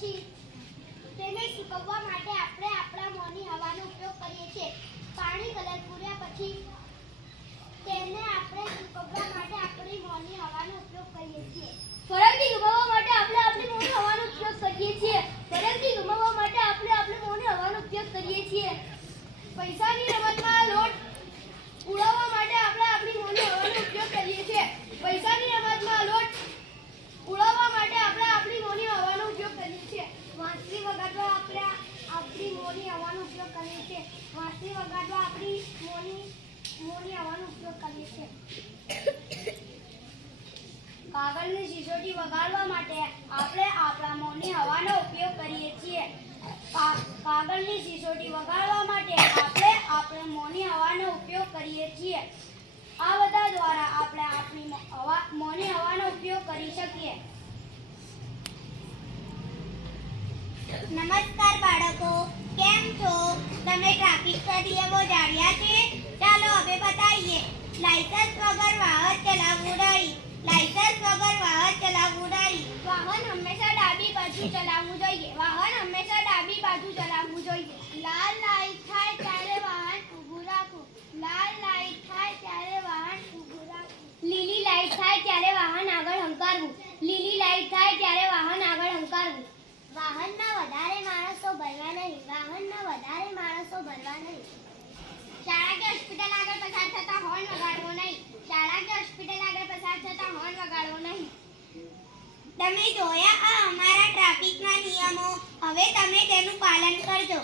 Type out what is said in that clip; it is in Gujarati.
પછી તેને સૂકવવા માટે આપણે આપણા મોંની હવાનો ઉપયોગ કરીએ છીએ. પાણી કલર પૂર્યા પછી તેને આપણે સૂકવવા માટે આપણી મોંની હવાનો ઉપયોગ કરીએ છીએ. ફરકથી ગુમાવવા માટે આપણે આપણી મોંની હવાનો ઉપયોગ કરીએ છીએ. ફરકથી ગુમાવવા માટે આપણે આપણી મોંની હવાનો ઉપયોગ કરીએ છીએ. પૈસાની રમતમાં લોટ ઉડાવવા માટે આપણે આપણી મોંની હવાનો ઉપયોગ કરીએ છીએ. પૈસાની રમતમાં લોટ ઉડાવવા માટે આપણે આપણી મોંની હવાનો ઉપયોગ કરીએ છીએ. વાંસળી વગાડવા આપણે આપણી મોંની હવાનો ઉપયોગ કરીએ છીએ. વાંસળી વગાડવા આપણી મોંની હવાનો ઉપયોગ કરીએ છીએ. કાગળની સિસોટી વગાડવા માટે આપણે આપણા મોંની હવાનો ઉપયોગ કરીએ છીએ. કાગળની સિસોટી વગાડવા માટે આપણે આપણે મોંની હવાનો ઉપયોગ કરીએ છીએ. આ બધા દ્વારા આપણે આપણી મોંની હવાનો ઉપયોગ કરી શકીએ. નમસ્કાર બાળકો, કેમ છો? તમે ટ્રાફિકના નિયમો જાણ્યા છે? ચાલો હવે બતાવીએ. લાયસન્સ વગર વાહન ચલાવવું નહીં. લાયસન્સ વગર વાહન ચલાવવું નહીં. વાહન હંમેશા ડાબી બાજુ ચલાવવું જોઈએ. વાહન હંમેશા ડાબી બાજુ ચલાવવું જોઈએ. લાલ લાઈટ થાય ત્યારે વાહન ઊભું રાખવું. લાલ લાઈટ થાય ત્યારે વાહન ઊભું રાખવું. લીલી લાઈટ થાય ત્યારે વાહન આગળ હંકારવું. લીલી લાઈટ થાય ત્યારે વાહન આગળ હંકારવું. વાહનમાં વધારે માણસો ભરવા નહીં. વાહનમાં વધારે માણસો ભરવા નહીં. શાળા કે હોસ્પિટલ આગળ પસાર થતા હોર્ન વગાડવો નહીં. શાળા કે હોસ્પિટલ આગળ પસાર થતા હોર્ન વગાડવો નહીં. તમે જોયા આ અમારા ટ્રાફિકના નિયમો. હવે તમે તેનું પાલન કરજો.